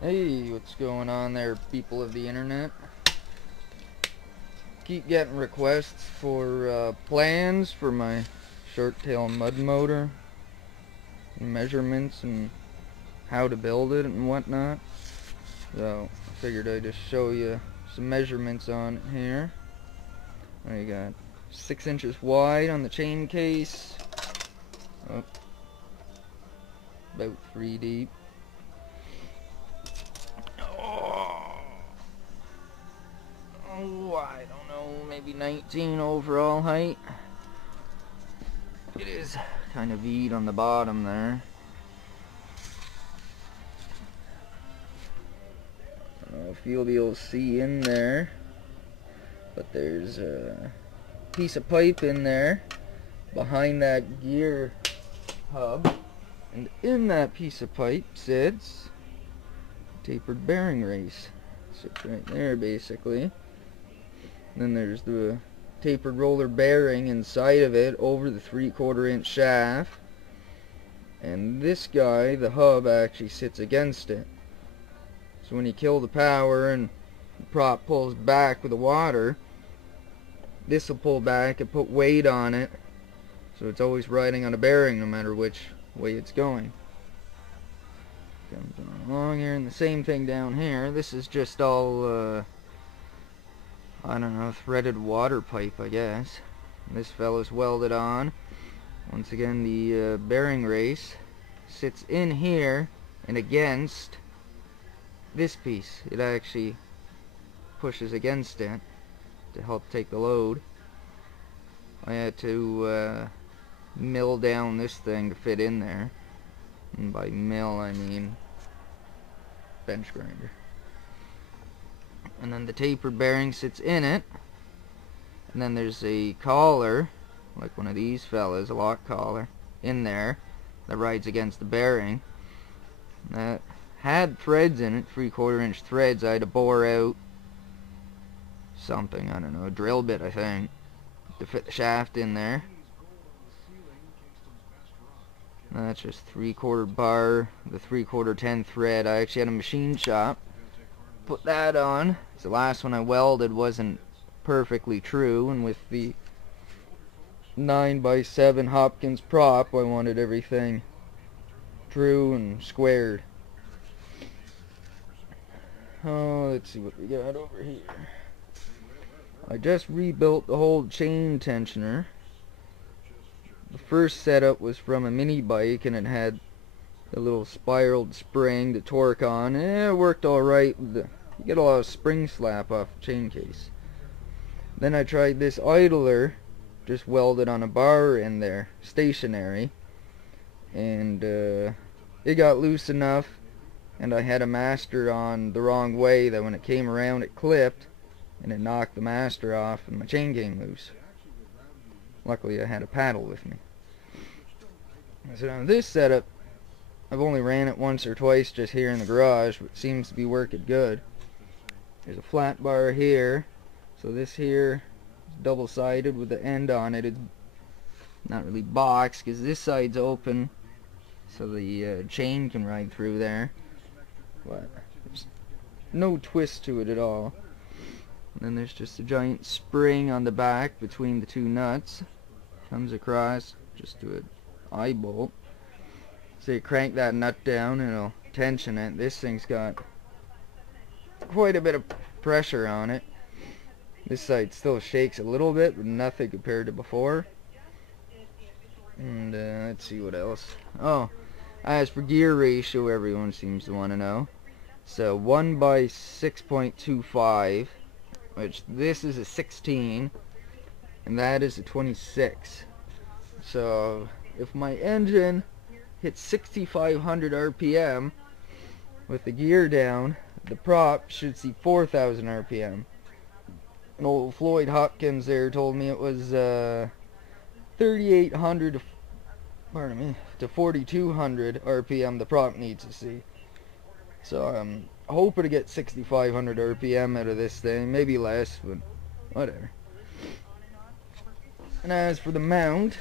Hey, what's going on there, people of the internet? Keep getting requests for plans for my short tail mud motor, measurements and how to build it and whatnot. So I figured I'd just show you some measurements on it here. I got 6 inches wide on the chain case, about 3 deep. I don't know, maybe 19 overall height. It is kind of V'd on the bottom there. I don't know if you'll be able to see in there, but there's a piece of pipe in there behind that gear hub, and in that piece of pipe sits a tapered bearing race. Sits right there basically. Then there's the tapered roller bearing inside of it over the 3/4 inch shaft, and this guy, the hub, actually sits against it. So when you kill the power and the prop pulls back with the water, this will pull back and put weight on it, so it's always riding on a bearing no matter which way it's going. Comes on along here, and the same thing down here. This is just all I don't know, threaded water pipe, I guess. And this fella's welded on. Once again, the bearing race sits in here and against this piece. It actually pushes against it to help take the load. I had to mill down this thing to fit in there. And by mill, I mean bench grinder. And then the tapered bearing sits in it, and then there's a collar, like one of these fellas, a lock collar, in there that rides against the bearing. That had threads in it, 3/4 inch threads. I had to bore out something, I don't know, a drill bit I think, to fit the shaft in there. And that's just 3/4 bar, the 3/4 10 thread. I actually had a machine shop put that on. The last one I welded wasn't perfectly true, and with the 9x7 Hopkins prop, I wanted everything true and squared. Oh, let's see what we got over here. I just rebuilt the whole chain tensioner. The first setup was from a mini bike, and it had a little spiraled spring to torque on. It worked alright. You get a lot of spring slap off the chain case. Then I tried this idler, just welded on a bar in there, stationary, and it got loose enough, and I had a master on the wrong way that when it came around it clipped, and it knocked the master off and my chain came loose. Luckily I had a paddle with me. So now this setup, I've only ran it once or twice just here in the garage, but it seems to be working good. There's a flat bar here, so this here is double-sided with the end on it. It's not really boxed because this side's open, so the chain can ride through there, but there's no twist to it at all. And then there's just a giant spring on the back between the two nuts. Comes across just to an eye bolt. So you crank that nut down and it'll tension it. This thing's got quite a bit of pressure on it. This side still shakes a little bit, but nothing compared to before. And let's see what else. Oh, as for gear ratio, everyone seems to want to know. So 1/6.25, which this is a 16, and that is a 26. So if my engine hits 6,500 RPM with the gear down, the prop should see 4,000 RPM. And old Floyd Hopkins there told me it was 3,800 to 4,200 RPM the prop needs to see. So I'm hoping to get 6,500 RPM out of this thing, maybe less, but whatever. And as for the mount,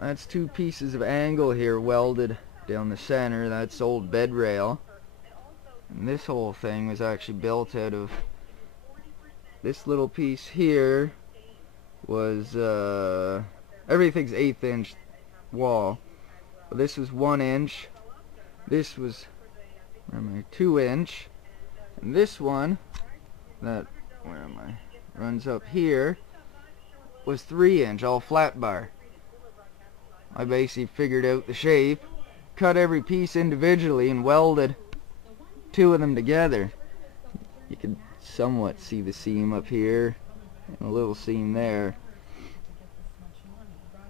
that's 2 pieces of angle here welded down the center. That's old bed rail. And this whole thing was actually built out of this little piece here. Was everything's 1/8 inch wall, but this was 1 inch. This was 2 inch, and this one that runs up here was 3 inch, all flat bar. I basically figured out the shape, cut every piece individually, and welded 2 of them together. You can somewhat see the seam up here and a little seam there.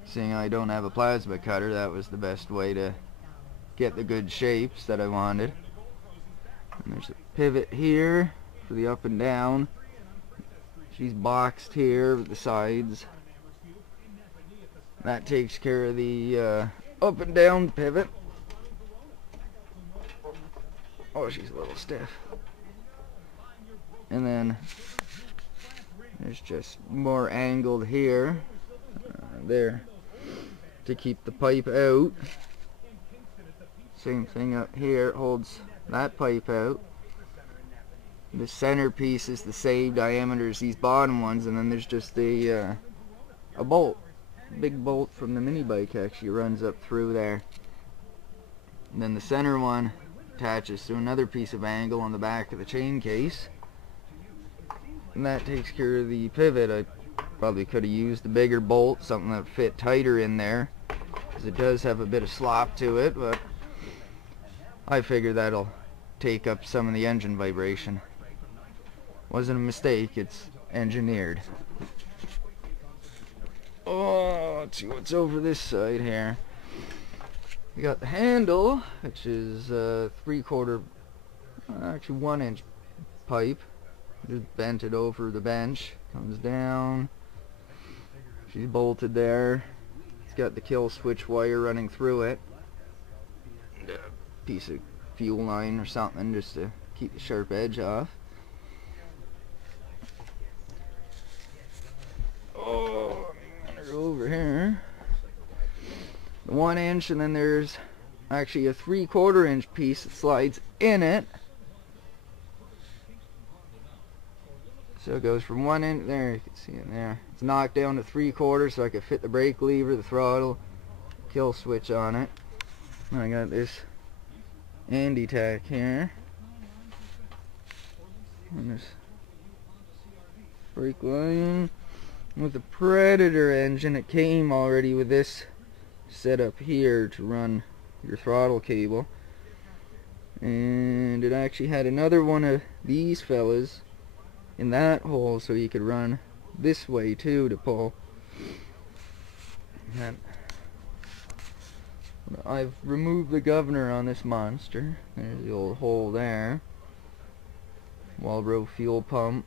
Seeing I don't have a plasma cutter, that was the best way to get the good shapes that I wanted. And there's a pivot here for the up and down. She's boxed here with the sides. That takes care of the up and down pivot. Oh, she's a little stiff. And then there's just more angled here, there, to keep the pipe out. Same thing up here, it holds that pipe out. The center piece is the same diameter as these bottom ones, and then there's just a bolt, big bolt from the mini bike actually runs up through there. And then the center one attaches to another piece of angle on the back of the chain case, and that takes care of the pivot. I probably could have used a bigger bolt, something that fit tighter in there, because it does have a bit of slop to it, but I figure that'll take up some of the engine vibration. Wasn't a mistake, it's engineered. Oh, let's see what's over this side here. We got the handle, which is 3/4, actually 1 inch pipe. Just bent it over the bench, comes down. She's bolted there. It's got the kill switch wire running through it. And a piece of fuel line or something just to keep the sharp edge off. Oh, let me go over here. The 1 inch, and then there's actually a 3/4 inch piece that slides in it. So it goes from 1 inch, there you can see it there. It's knocked down to 3/4 so I could fit the brake lever, the throttle, kill switch on it. And I got this Andy tack here. And this brake line. With the Predator engine, it came already with this set up here to run your throttle cable. And it actually had another one of these fellas in that hole, so you could run this way too to pull. And I've removed the governor on this monster. There's the old hole there. Walbro fuel pump.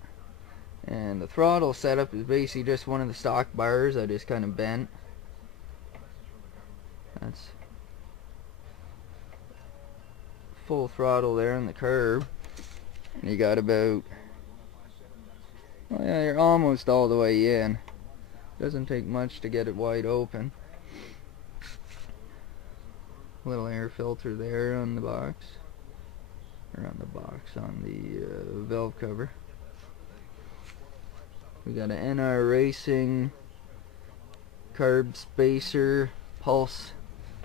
And the throttle setup is basically just one of the stock bars I just kind of bent. That's full throttle there on the curb. And you got about, well, yeah, you're almost all the way in. Doesn't take much to get it wide open. Little air filter there on the box, or on the valve cover. We got an NR Racing carb spacer pulse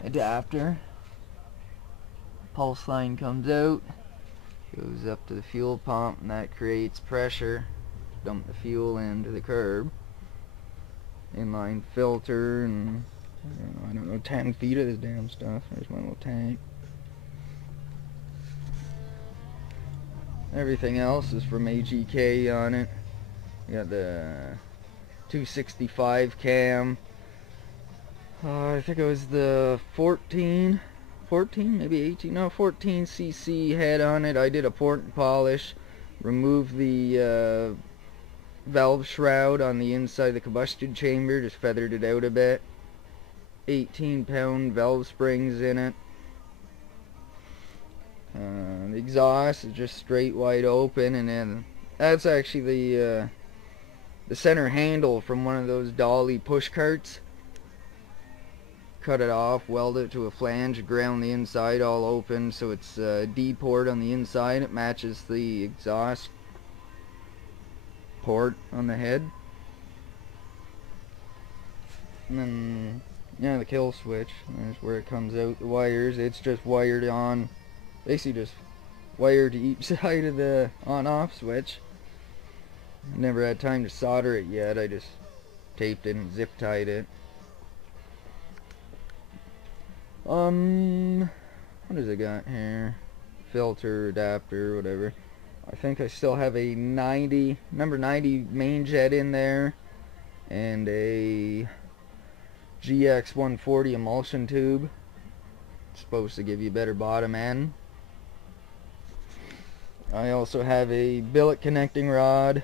adapter. Pulse line comes out, goes up to the fuel pump, and that creates pressure. Dump the fuel into the curb. Inline filter, and I don't know, 10 feet of this damn stuff. There's my little tank. Everything else is from AGK on it. You got the 265 cam. I think it was the 14, maybe 18, no, 14cc head on it. I did a port and polish, removed the valve shroud on the inside of the combustion chamber, just feathered it out a bit. 18-pound valve springs in it. The exhaust is just straight wide open, and then that's actually the center handle from one of those dolly push carts. cut it off, weld it to a flange, ground the inside all open so it's D port on the inside. It matches the exhaust port on the head. And then, yeah, the kill switch, there's where it comes out. The wires, it's just wired on, basically just wired to each side of the on-off switch. Never had time to solder it yet, I just taped it and zip tied it. What does it got here? Filter, adapter, whatever. I think I still have a number 90 main jet in there, and a GX 140 emulsion tube. It's supposed to give you better bottom end. I also have a billet connecting rod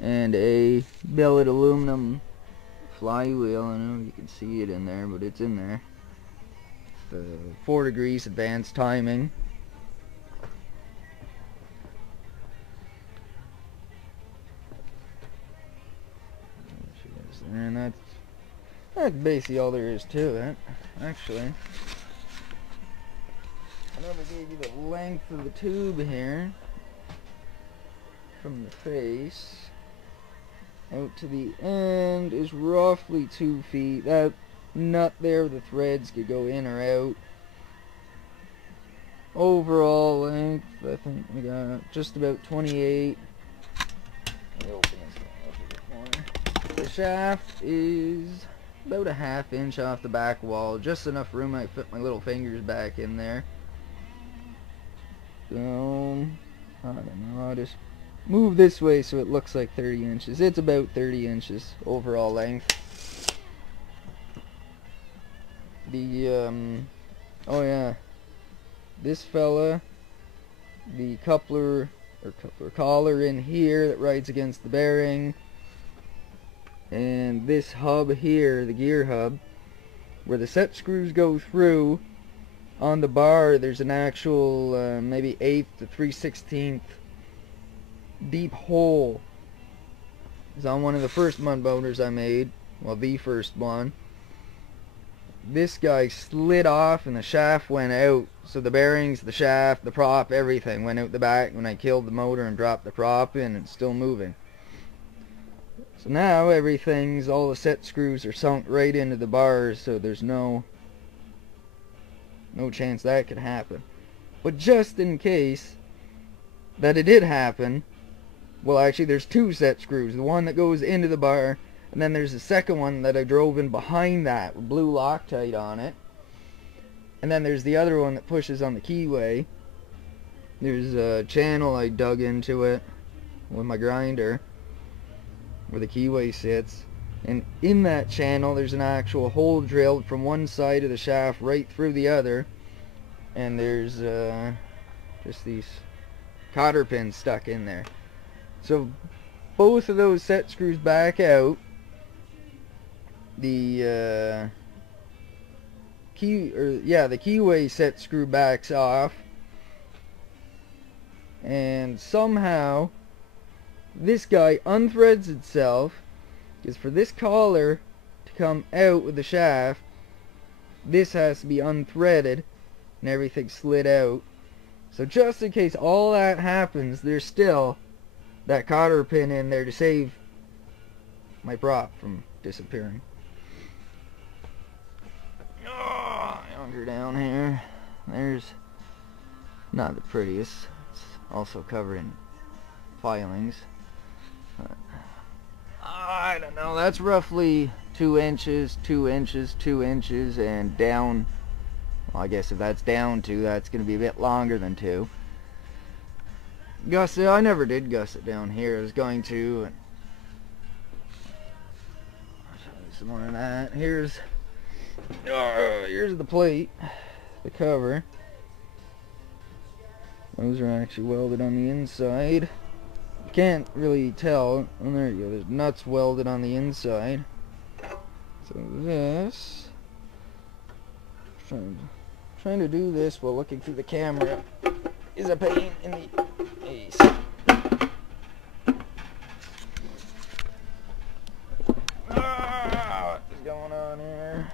and a billet aluminum flywheel. I don't know if you can see it in there, but it's in there. The 4 degrees advanced timing. And that's basically all there is to it. Actually, I never gave you the length of the tube here from the face out to the end is roughly 2 feet. That nut there, the threads could go in or out. Overall length, I think we got just about 28. Let me open this one up a bit more. The shaft is about a ½ inch off the back wall, just enough room I fit my little fingers back in there. So I don't know, I'll just move this way so it looks like 30 inches. It's about 30 inches overall length. The oh yeah, this fella, the coupler collar in here that rides against the bearing, and this hub here, the gear hub, where the set screws go through, on the bar there's an actual maybe 1/8 to 3/16 deep hole. It's on one of the first mud motors I made, well, the first one. This guy slid off and the shaft went out, so the bearings, the shaft, the prop, everything went out the back when I killed the motor and dropped the prop in. It's still moving. So now everything's, all the set screws are sunk right into the bars, so there's no chance that could happen. But just in case that it did happen, well, actually there's 2 set screws, the one that goes into the bar, and then there's the second one that I drove in behind that with blue Loctite on it, and then there's the other one that pushes on the keyway. There's a channel I dug into it with my grinder where the keyway sits, and in that channel there's an actual hole drilled from one side of the shaft right through the other, and there's just these cotter pins stuck in there. So both of those set screws back out. The the keyway set screw backs off, and somehow this guy unthreads itself, because for this collar to come out with the shaft, this has to be unthreaded and everything slid out. So just in case all that happens, there's still that cotter pin in there to save my prop from disappearing. Younger down here, there's not the prettiest. It's also covered in filings. I don't know, that's roughly 2 inches, 2 inches, 2 inches, and down. Well, I guess if that's down 2, that's going to be a bit longer than 2. Gusset, I never did gusset down here. I was going to. I'll show you some more of that. Here's the plate, the cover. Those are actually welded on the inside. You can't really tell. Oh, there you go. There's nuts welded on the inside. So this, trying to do this while looking through the camera is a pain in the ace. What is going on here?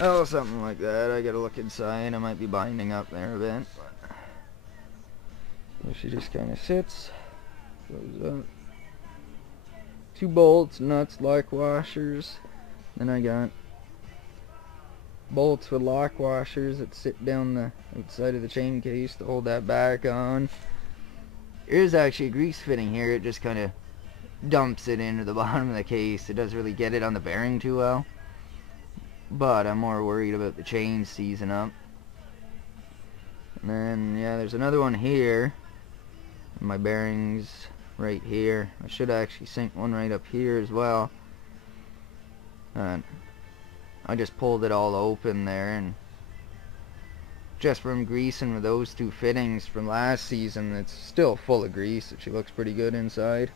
Oh, something like that. I gotta look inside. I might be binding up there a bit. So she just kind of sits, goes up. 2 bolts, nuts, lock washers. Then I got bolts with lock washers that sit down the outside of the chain case to hold that back on. There's actually a grease fitting here. It just kind of dumps it into the bottom of the case. It doesn't really get it on the bearing too well. But I'm more worried about the chain seizing up. And then, yeah, there's another one here. My bearings right here. I should actually sink one right up here as well. And I just pulled it all open there, and just from greasing with those 2 fittings from last season, it's still full of grease. She looks pretty good inside.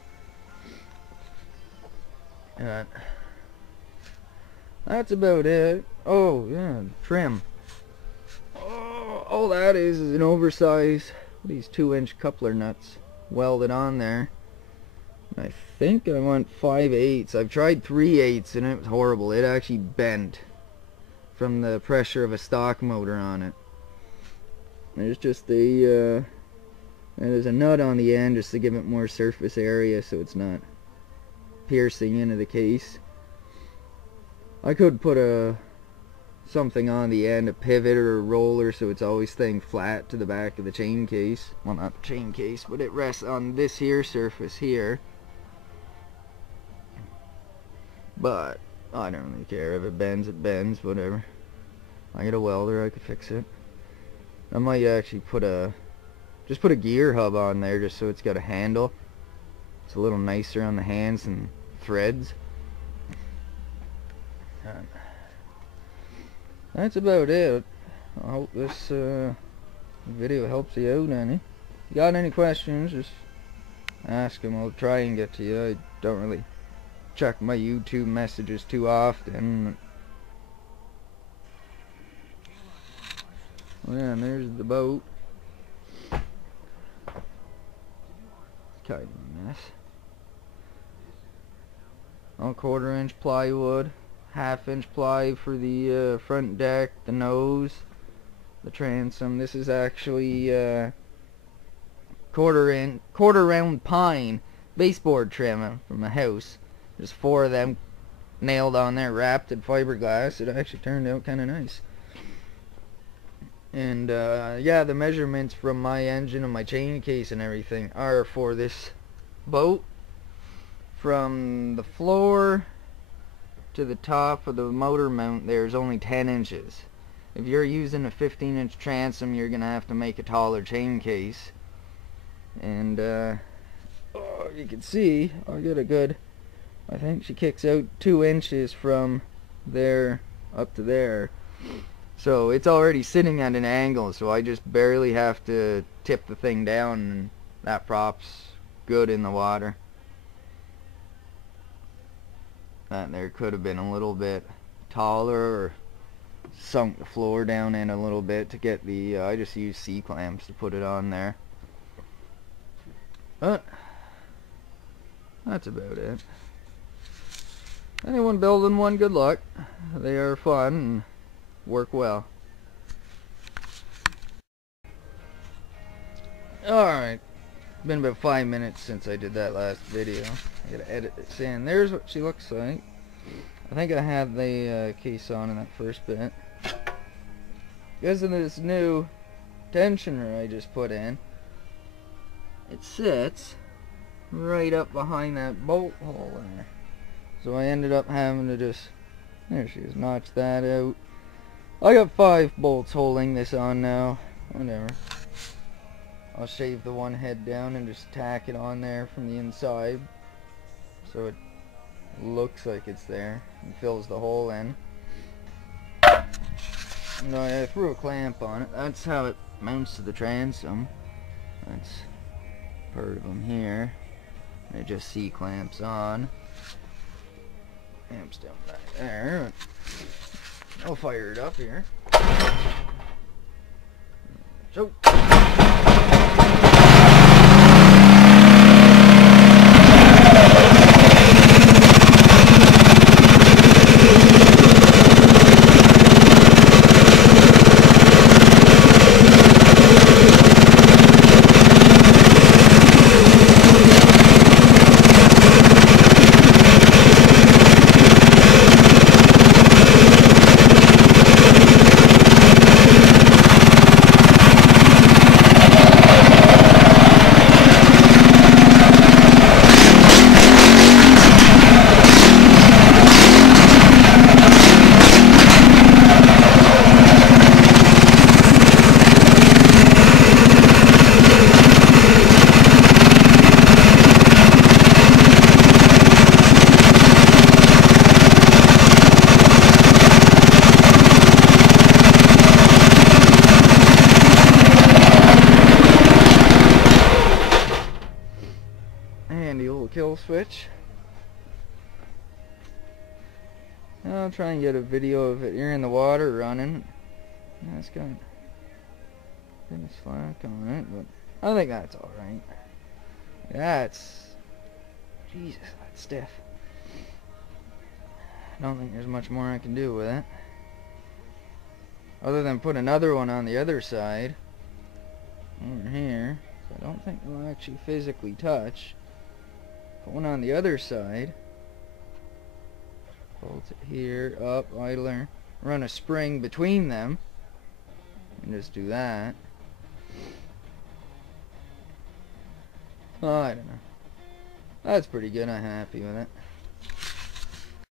That's about it. Oh yeah, trim. Oh, all that is an oversized, these 2-inch coupler nuts welded on there. I think I want 5/8. I've tried 3/8 and it was horrible. It actually bent from the pressure of a stock motor on it. There's just there's a nut on the end just to give it more surface area so it's not piercing into the case. I could put something on the end, a pivot or a roller, so it's always staying flat to the back of the chain case. Well, not the chain case, but it rests on this here surface here. But I don't really care. If it bends, it bends, whatever. I get a welder, I could fix it. I might actually just put a gear hub on there just so it's got a handle. It's a little nicer on the hands and threads. That's about it. I hope this video helps you out any. If you got any questions, just ask them. I'll try and get to you. I don't really check my YouTube messages too often. Well, yeah, and there's the boat. Kind of a mess. All 1/4-inch plywood, 1/2-inch ply for the front deck, the nose, the transom. This is actually quarter round pine baseboard trim from a house. There's 4 of them nailed on there, wrapped in fiberglass. It actually turned out kind of nice. And yeah, the measurements from my engine and my chain case and everything are for this boat. From the floor to the top of the motor mount, there's only 10 inches. If you're using a 15-inch transom, you're gonna have to make a taller chain case. And you can see I got a good, I think she kicks out 2 inches from there up to there. So it's already sitting at an angle, so I just barely have to tip the thing down and that prop's good in the water. That there could have been a little bit taller or sunk the floor down in a little bit to get the I just used C-clamps to put it on there. But that's about it. Anyone building one, good luck. They are fun and work well. Alright, been about 5 minutes since I did that last video. I gotta edit this in. There's what she looks like. I think I had the case on in that first bit. Because of this new tensioner I just put in, it sits right up behind that bolt hole there. So I ended up having to just, there she is, notch that out. I got 5 bolts holding this on now. Whatever. I'll shave the one head down and just tack it on there from the inside so it looks like it's there and fills the hole in. No, I threw a clamp on it. That's how it mounts to the transom. That's part of them here. And it just C-clamps on. Clamps down back there. I'll fire it up here. So. switch. I'll try and get a video of it here in the water running. That's got a bit of slack on it, but I think that's alright. That's... Jesus, that's stiff. I don't think there's much more I can do with it. Other than put another one on the other side. Over here. So I don't think they'll actually physically touch. Put one on the other side. Bolt it here, up, idler. Run a spring between them. And just do that. Oh, I don't know. That's pretty good. I'm happy with it.